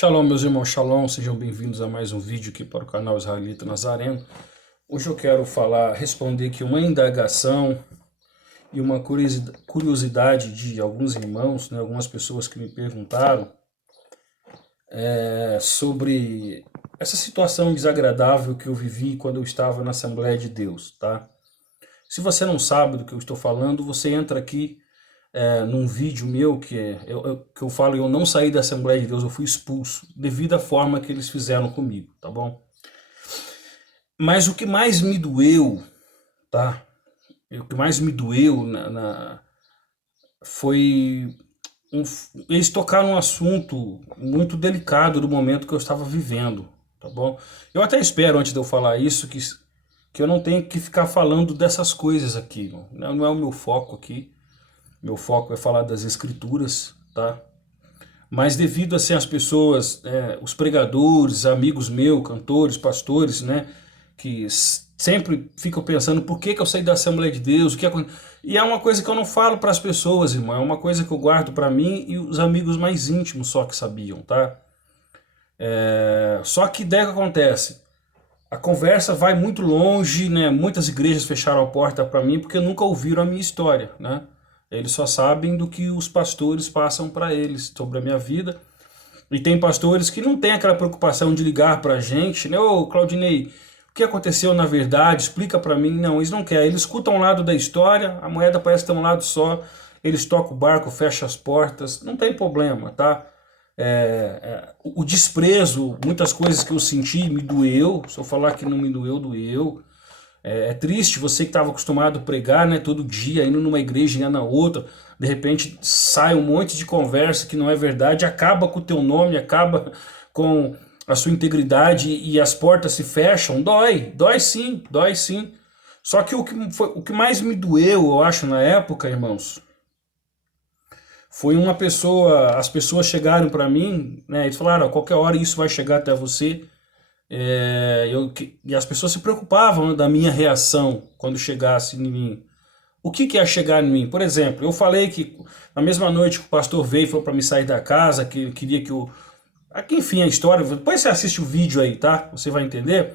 Shalom, meus irmãos, shalom, sejam bem-vindos a mais um vídeo aqui para o canal Israelita Nazareno. Hoje eu quero responder aqui uma indagação e uma curiosidade de alguns irmãos, né, algumas pessoas que me perguntaram sobre essa situação desagradável que eu vivi quando eu estava na Assembleia de Deus, tá? Se você não sabe do que eu estou falando, você entra aqui num vídeo meu que eu falo, eu não saí da Assembleia de Deus, eu fui expulso, devido à forma que eles fizeram comigo, tá bom? Mas o que mais me doeu, tá? O que mais me doeu foi eles tocaram um assunto muito delicado do momento que eu estava vivendo, tá bom? Eu até espero, antes de eu falar isso, que eu não tenha que ficar falando dessas coisas aqui, não é o meu foco aqui. Meu foco é falar das escrituras, tá? Mas devido assim às pessoas, os pregadores, amigos meus, cantores, pastores, né, que sempre ficam pensando por que eu saí da Assembleia de Deus, e é uma coisa que eu não falo para as pessoas, irmão, é uma coisa que eu guardo para mim e os amigos mais íntimos só que sabiam, tá? Só que daí que acontece, a conversa vai muito longe, né? Muitas igrejas fecharam a porta para mim porque nunca ouviram a minha história, né? Eles só sabem do que os pastores passam para eles sobre a minha vida. E tem pastores que não têm aquela preocupação de ligar para a gente, né? Ô, Claudinei, o que aconteceu na verdade? Explica para mim. Não, eles não querem. Eles escutam um lado da história, a moeda parece ter um lado só, eles tocam o barco, fecham as portas, não tem problema, tá? O desprezo, muitas coisas que eu senti me doeu. Se eu falar que não me doeu, doeu. É triste você que estava acostumado a pregar, né, todo dia, indo numa igreja e na outra, de repente sai um monte de conversa que não é verdade, acaba com o teu nome, acaba com a sua integridade e as portas se fecham. Dói sim, dói sim. Só que o que mais me doeu, eu acho, na época, irmãos, foi as pessoas chegaram para mim, né, eles falaram, a qualquer hora isso vai chegar até você. E as pessoas se preocupavam, né, da minha reação quando chegasse em mim. O que ia chegar em mim? Por exemplo, eu falei que na mesma noite que o pastor veio e falou para me sair da casa, que ele queria que eu. Aqui, enfim, a história. Depois você assiste o vídeo aí, tá? Você vai entender.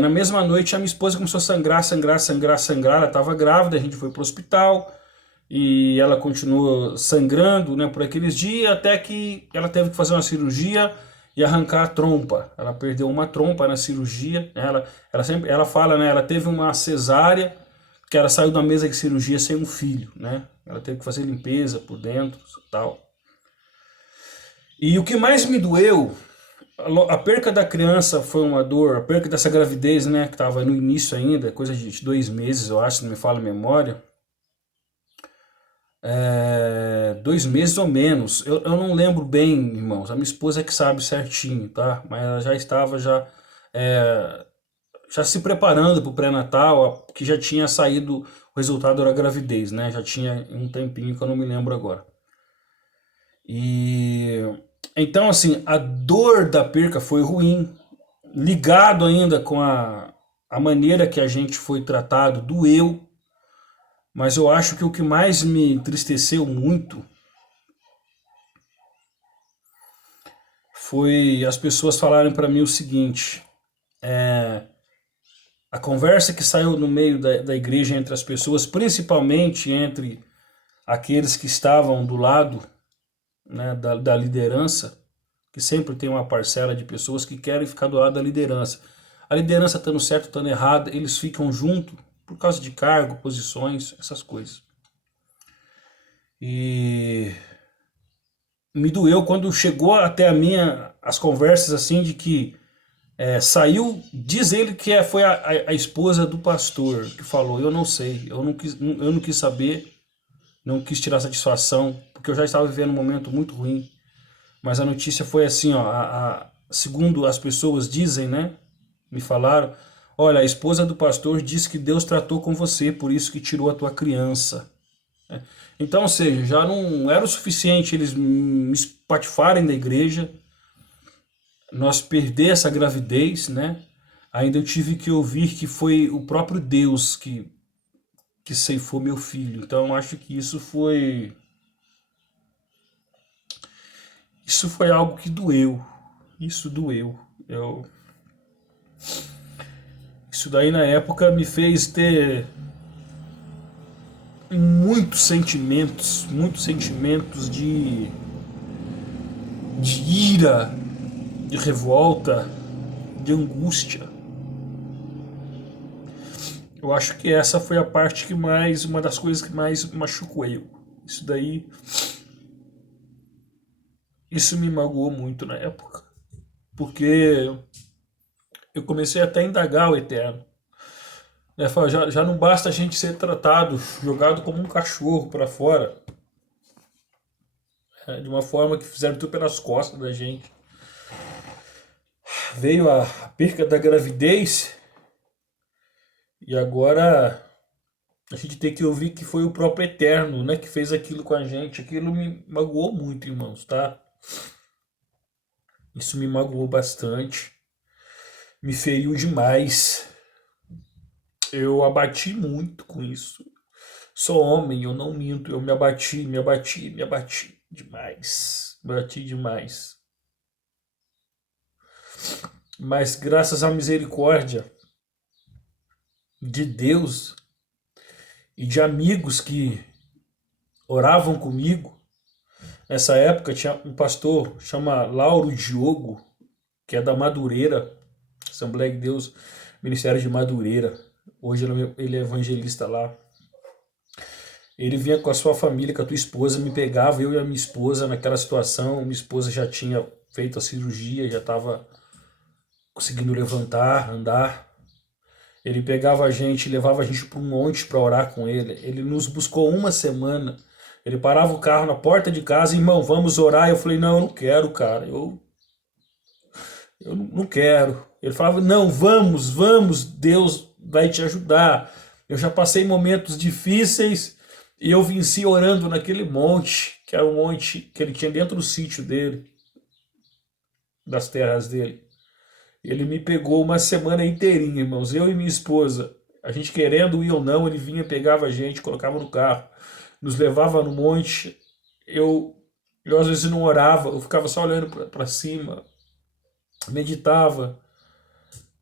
Na mesma noite a minha esposa começou a sangrar, sangrar, sangrar, sangrar. Ela estava grávida, a gente foi para o hospital e ela continuou sangrando, né, por aqueles dias, até que ela teve que fazer uma cirurgia e arrancar a trompa. Ela perdeu uma trompa na cirurgia, né, ela fala, né, ela teve uma cesárea, que ela saiu da mesa de cirurgia sem um filho, né? Ela teve que fazer limpeza por dentro, tal. E o que mais me doeu, a perca da criança foi uma dor, a perca dessa gravidez, né, que estava no início ainda, coisa de 2 meses, eu acho, se não me falha a memória. 2 meses ou menos. Eu não lembro bem, irmãos. A minha esposa é que sabe certinho, tá? Mas ela já estava já se preparando para o pré-natal, que já tinha saído o resultado da gravidez, né? Já tinha um tempinho que eu não me lembro agora. E então, assim, a dor da perca foi ruim, ligado ainda com a maneira que a gente foi tratado, doeu. Mas eu acho que o que mais me entristeceu muito foi as pessoas falarem para mim o seguinte: a conversa que saiu no meio da igreja entre as pessoas, principalmente entre aqueles que estavam do lado, né, da liderança, que sempre tem uma parcela de pessoas que querem ficar do lado da liderança. A liderança estando certo, estando errado, eles ficam junto por causa de cargo, posições, essas coisas. E me doeu quando chegou até as conversas assim de que saiu, diz ele que foi a esposa do pastor que falou, eu não sei, eu não quis saber, não quis tirar satisfação, porque eu já estava vivendo um momento muito ruim. Mas a notícia foi assim, ó, segundo as pessoas dizem, né, me falaram, olha, a esposa do pastor disse que Deus tratou com você, por isso que tirou a tua criança. Então, ou seja, já não era o suficiente eles me espatifarem da igreja, nós perder essa gravidez, né? Ainda eu tive que ouvir que foi o próprio Deus que ceifou meu filho. Então eu acho que Isso foi algo que doeu. Isso doeu. Isso daí na época me fez ter muitos sentimentos de ira, de revolta, de angústia. Eu acho que essa foi a parte que mais, uma das coisas que mais machucou eu. Isso daí, isso me magoou muito na época, porque eu comecei até a indagar o Eterno. Né? Já não basta a gente ser tratado, jogado como um cachorro para fora, de uma forma que fizeram tudo pelas costas da gente. Veio a perca da gravidez e agora a gente tem que ouvir que foi o próprio Eterno, né, que fez aquilo com a gente. Aquilo me magoou muito, irmãos, tá? Isso me magoou bastante, me feriu demais. Eu abati muito com isso. Sou homem, eu não minto, eu me abati demais. Bati demais. Mas graças à misericórdia de Deus e de amigos que oravam comigo, nessa época tinha um pastor chama Lauro Diogo, que é da Madureira, Assembleia de Deus, Ministério de Madureira. Hoje ele é evangelista lá. Ele vinha com a sua família, com a tua esposa, me pegava, eu e a minha esposa naquela situação. Minha esposa já tinha feito a cirurgia, já estava conseguindo levantar, andar. Ele pegava a gente, levava a gente para um monte para orar com ele. Ele nos buscou uma semana. Ele parava o carro na porta de casa, irmão, vamos orar. Eu falei, não, eu não quero, cara. Eu não quero. Ele falava, não, vamos, Deus vai te ajudar. Eu já passei momentos difíceis e eu venci orando naquele monte, que era um monte que ele tinha dentro do sítio dele, das terras dele. Ele me pegou uma semana inteirinha, irmãos, eu e minha esposa. A gente querendo ir ou não, ele vinha, pegava a gente, colocava no carro, nos levava no monte. Eu às vezes não orava, eu ficava só olhando para cima, meditava.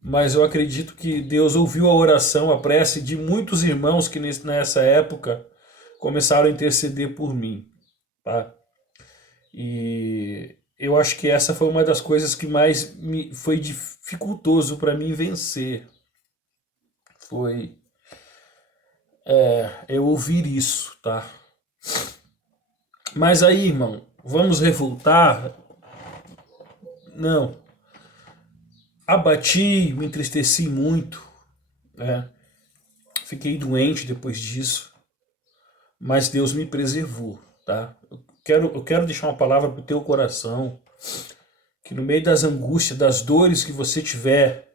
Mas eu acredito que Deus ouviu a oração, a prece de muitos irmãos que nessa época começaram a interceder por mim, tá? E eu acho que essa foi uma das coisas que mais foi dificultoso para mim vencer. Foi eu ouvir isso, tá? Mas aí, irmão, vamos revoltar? Não. Abati, me entristeci muito, né? Fiquei doente depois disso, mas Deus me preservou, tá? Eu quero deixar uma palavra pro teu coração, que no meio das angústias, das dores que você tiver,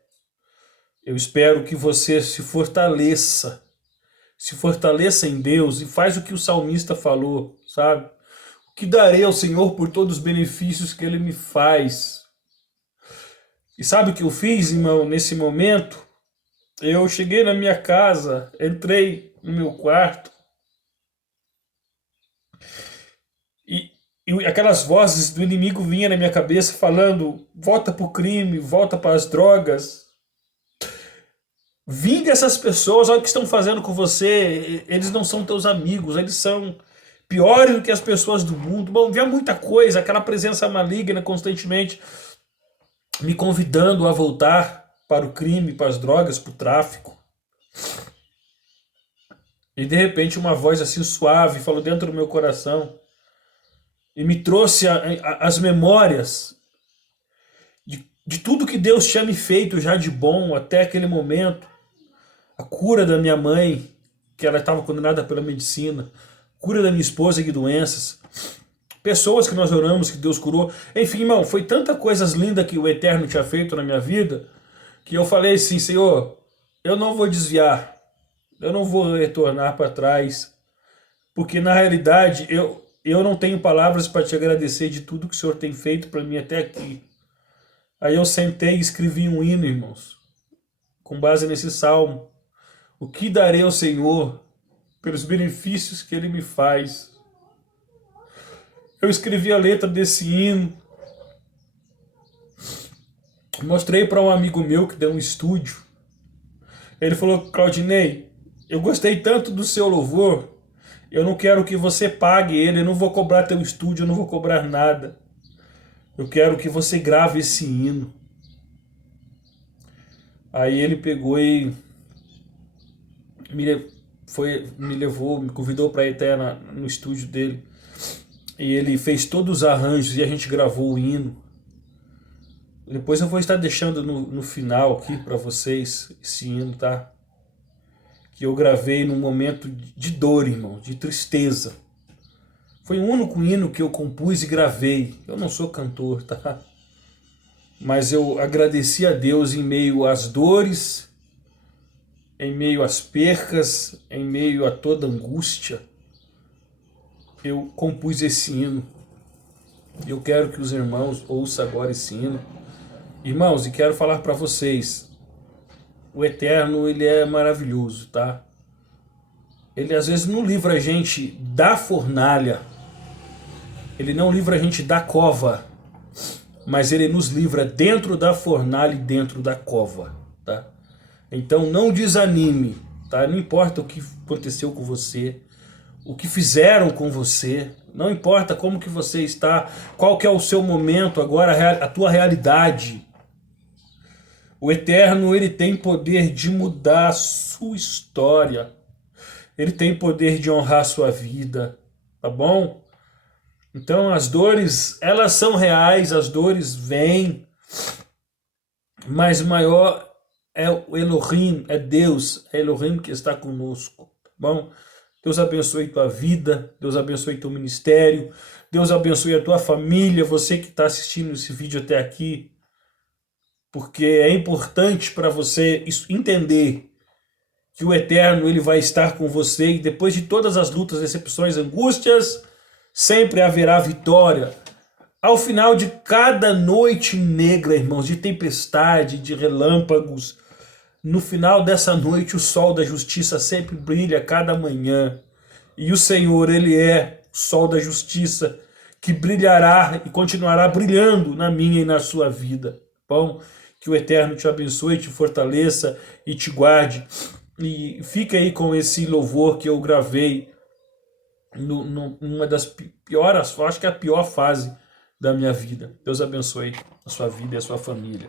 eu espero que você se fortaleça em Deus e faz o que o salmista falou, sabe? O que darei ao Senhor por todos os benefícios que Ele me faz? E sabe o que eu fiz, irmão, nesse momento? Eu cheguei na minha casa, entrei no meu quarto e, e aquelas vozes do inimigo vinham na minha cabeça falando: volta pro crime, volta para as drogas. Vinga essas pessoas, olha o que estão fazendo com você. Eles não são teus amigos, eles são piores do que as pessoas do mundo. Bom, havia muita coisa, aquela presença maligna constantemente me convidando a voltar para o crime, para as drogas, para o tráfico. E de repente uma voz assim suave falou dentro do meu coração e me trouxe as memórias de tudo que Deus tinha me feito já de bom até aquele momento. A cura da minha mãe, que ela estava condenada pela medicina, cura da minha esposa de doenças, pessoas que nós oramos que Deus curou. Enfim, irmão, foi tanta coisas lindas que o Eterno tinha feito na minha vida, que eu falei assim: Senhor, eu não vou desviar, eu não vou retornar para trás, porque na realidade eu não tenho palavras para te agradecer de tudo que o Senhor tem feito para mim até aqui. Aí eu sentei e escrevi um hino, irmãos, com base nesse salmo. O que darei ao Senhor pelos benefícios que Ele me faz? Eu escrevi a letra desse hino Mostrei para um amigo meu que deu um estúdio. Ele falou: Claudinei, eu gostei tanto do seu louvor, eu não quero que você pague ele, eu não vou cobrar teu estúdio, eu não vou cobrar nada. Eu quero que você grave esse hino. Aí ele pegou e me levou, me convidou para ir até no estúdio dele. E ele fez todos os arranjos e a gente gravou o hino. Depois eu vou estar deixando no final aqui para vocês esse hino, tá? Que eu gravei num momento de dor, irmão, de tristeza. Foi o único hino que eu compus e gravei. Eu não sou cantor, tá? Mas eu agradeci a Deus em meio às dores, em meio às percas, em meio a toda angústia. Eu compus esse hino. Eu quero que os irmãos ouçam agora esse hino. Irmãos, e quero falar para vocês, o Eterno, ele é maravilhoso, tá? Ele às vezes não livra a gente da fornalha, ele não livra a gente da cova, mas ele nos livra dentro da fornalha e dentro da cova, tá? Então não desanime, tá? Não importa o que aconteceu com você, o que fizeram com você, não importa como que você está, qual que é o seu momento agora, a tua realidade. O Eterno, ele tem poder de mudar a sua história. Ele tem poder de honrar a sua vida, tá bom? Então as dores, elas são reais, as dores vêm, mas maior é o Elohim, é Deus, é Elohim que está conosco, tá bom? Deus abençoe tua vida, Deus abençoe teu ministério, Deus abençoe a tua família, você que está assistindo esse vídeo até aqui, porque é importante para você entender que o Eterno, ele vai estar com você e depois de todas as lutas, decepções, angústias, sempre haverá vitória. Ao final de cada noite negra, irmãos, de tempestade, de relâmpagos, no final dessa noite o sol da justiça sempre brilha cada manhã. E o Senhor, ele é o sol da justiça que brilhará e continuará brilhando na minha e na sua vida. Bom, que o Eterno te abençoe, te fortaleça e te guarde. E fica aí com esse louvor que eu gravei numa das piores, acho que é a pior fase da minha vida. Deus abençoe a sua vida e a sua família.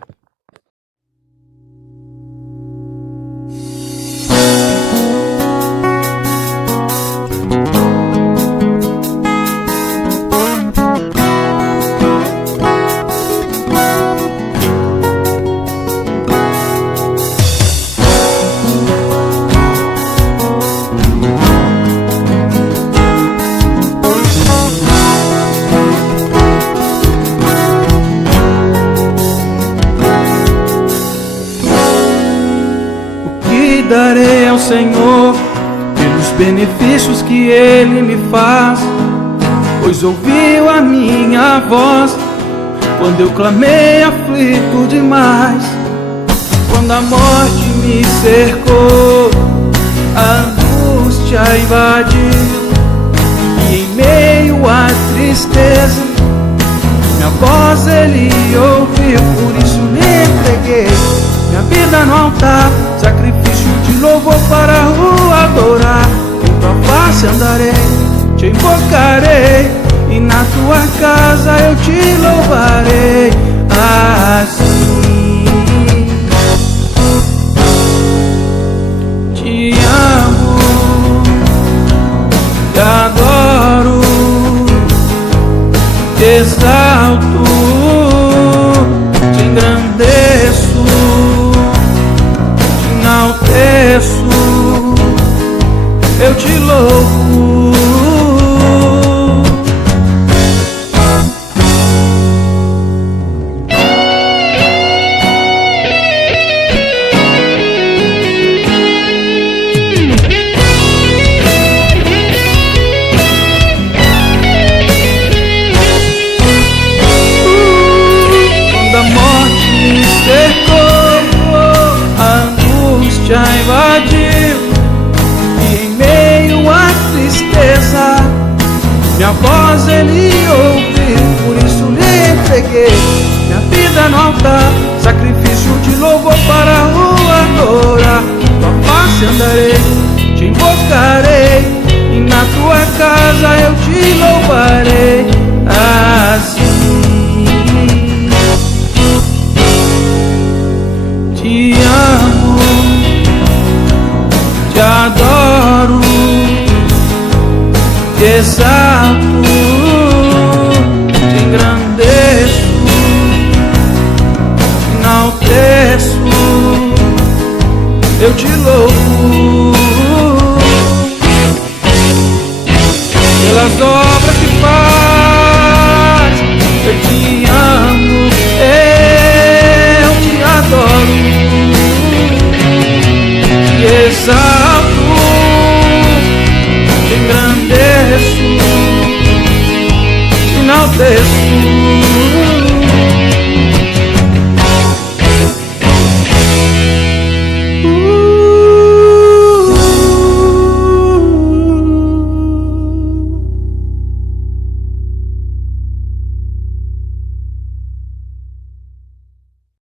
Darei ao Senhor pelos benefícios que Ele me faz, pois ouviu a minha voz quando eu clamei aflito demais. Quando a morte me cercou, a angústia invadiu, e em meio à tristeza minha voz Ele ouviu. Por isso me entreguei, minha vida no altar, sacrifício de louvor para o adorar. Em tua face andarei, te invocarei, e na tua casa eu te louvarei. Assim te amo, te adoro, te exalto, te engrandeço, eu te louvo. Quando a morte me cercou, a angústia invadiu, e em meio à Cristo.